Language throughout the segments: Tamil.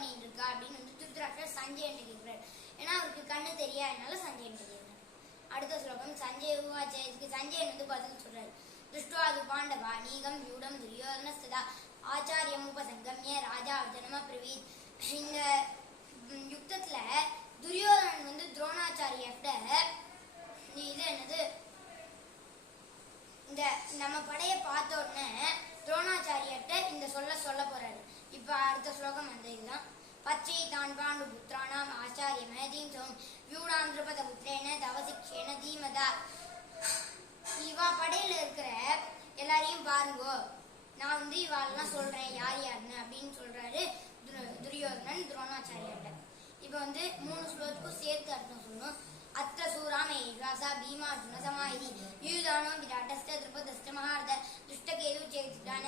பண்ணிட்டு இருக்கா அப்படின்னு வந்து திருதராஷ்டிரர் சஞ்சயன் கேட்கிறார். ஏன்னா அவருக்கு கண்ணு தெரியாதனால சஞ்சயன் கேட்கிறார். அடுத்த ஸ்லோகம் சஞ்சய உவாச்ச. இதுக்கு சஞ்சயன் வந்து பதில் சொல்றாரு. திருஷ்டுவாது பாண்டவா நீகம் யூடம் துரியோதனஸ்ததா ஆச்சாரியம் உபசங்கம்ய ராஜா ஜனம பிரவீத். இந்த யுத்தத்துல துரியோதனன் வந்து துரோணாச்சாரியர்கிட்ட இது என்னது இந்த நம்ம படைய பார்த்த உடனே துரோணாச்சாரியர்கிட்ட இந்த சொல்ல போறாரு. இப்ப அடுத்த ஸ்லோகம் வந்து இதுதான். பச்சை தான் பாண்டு புத்திரானாம் ஆச்சாரிய மேதீம் சோம் வியூடாம் திருபத புத்திரேன தவசிக்ஷேன தீமதா. இவா படையில இருக்கிற எல்லாரையும் பாருங்கோ, நான் வந்து இவாளெல்லாம் சொல்றேன் யார் யாருன்னு அப்படின்னு சொல்றாரு துரியோதனன் துரோணாச்சாரியர்கிட்ட. இப்ப வந்து 3 ஸ்லோகத்துக்கும் சேர்த்து அர்த்தம் சொல்லணும். அத்த சூராமே ராசா பீமார்ஜுன சமாஹி யூதானோ விராட்டஸ்த திருபதஸ்த மகார்த துஷ்டகேது சேதுதான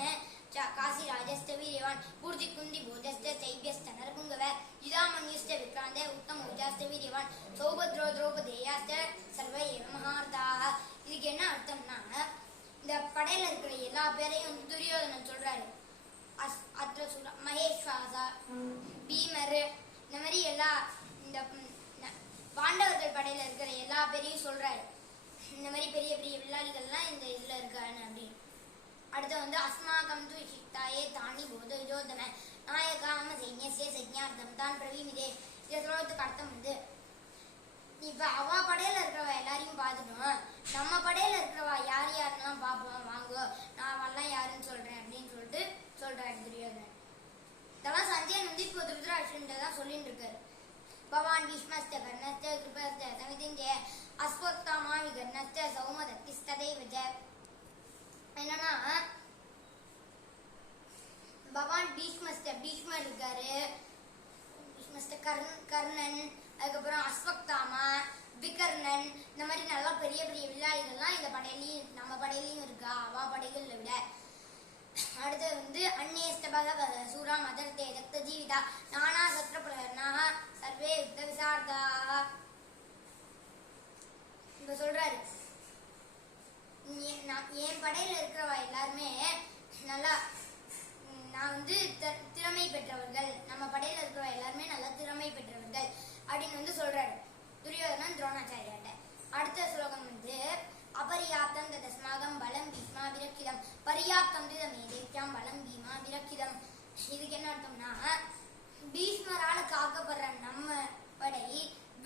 காசி ராஜஸ்த வீரவான் பூர்த்தி குந்தி போஜஸ்த சைபியஸ்த நரபுங்கவ யுதாமன்யுஸ்த விக்ராந்த உத்தம உஜாஸ்த வீரவான் சௌபத்ரோ திரௌபதேயாஸ்த சர்வ ஏவ மகார்தாக. இதுக்கு என்ன அர்த்தம்னா, இந்த படையில இருக்கிற எல்லா பேரையும் துரியோதனன் சொல்றாரு. அத்த சூரா மகேஸ்வாசா பீமர் இந்த மாதிரி எல்லா இந்த பாண்டவர்கள் படையில இருக்கிற எல்லா பேரையும் சொல்றாரு. இந்த மாதிரி பெரிய பெரிய வில்லாளிகள்லாம் இந்த இதுல இருக்காரு அப்படின்னு. அடுத்து வந்து அஸ்மாகம் து சித்தாயே தானி போத யோதன நாயகாம சைன்யசிய சஜ்ஞார்த்தம் தான் பிரவீமிதே. இந்த ஸ்லோகத்துக்கு அர்த்தம் வந்து, இப்ப அவ படையில இருக்கிறவ எல்லாரையும் பார்த்துட்டோம், நம்ம படையில இருக்கிறவா யார் யாருன்னெல்லாம் பார்ப்போம் வாங்கோ, நான் அவெல்லாம் யாருன்னு சொல்றேன் அப்படின்னு சொல்லிட்டு சொல்றாரு துரியோதனன். இதெல்லாம் சஞ்சயன் வந்து இப்போ திருதராஷ்டிரன் தான் சொல்லிட்டு இருக்காரு. பவான் பீஷ்மஸ்த கர்ணஸ்த கிருபஸ்த சமிதிஞ்சய அஸ்வத்தாமா விகர்ணஸ்த சௌமதத்திஸ்ததை விஜ. என்னன்னா பவான் பீஷ்மர் இருக்காரு, பீஷ்மஸ்த கர்ணன், அதுக்கப்புறம் அஸ்வத்தாமா விகர்ணன், இந்த மாதிரி நல்லா பெரிய பெரிய வில்லாளிகள்லாம் இந்த படையிலையும் நம்ம படையிலையும் இருக்கா அவா படைகள்ல விட. அடுத்து வந்து அந்நேஸ்தபக சூரா மதர்த்தே தக்த ஜீவிதா நானா சத்ர பிரகர்ணாக சர்வே யுத்த விசார்தாக. இப்ப சொல்றாரு, என் படையில இருக்கிறவா எல்லாருமே நல்லா நான் வந்து திறமை பெற்றவர்கள், நம்ம படையில இருக்கிறவா எல்லாருமே நல்லா திறமை பெற்றவர்கள் அப்படின்னு வந்து சொல்றாரு துரியோதனன் துரோணாச்சாரியாட்ட. அடுத்த ஸ்லோகம் வந்து அபரியாப்தம் ததஸ்மாகம் பலம் பீமா விரக்கிதம் பரியாப்தம் திதமேதேக்யாம் பலம் பீமா விரக்கிதம். இதுக்கு என்ன அர்த்தம்னா, பீஷ்மரால காக்கப்படுற நம்ம படை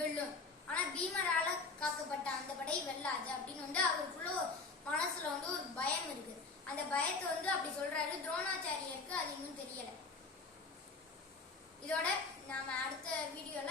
வெல்லும், ஆனா பீமரால காக்கப்பட்ட அந்த படை வெல்லாது அப்படின்னு வந்து அவருக்குள்ள மனசுல வந்து ஒரு பயம் இருக்கு. அந்த பயத்தை வந்து அப்படி சொல்றாரு. துரோணாச்சாரியருக்கு அது இன்னும் தெரியல. இதோட நாம அடுத்த வீடியோல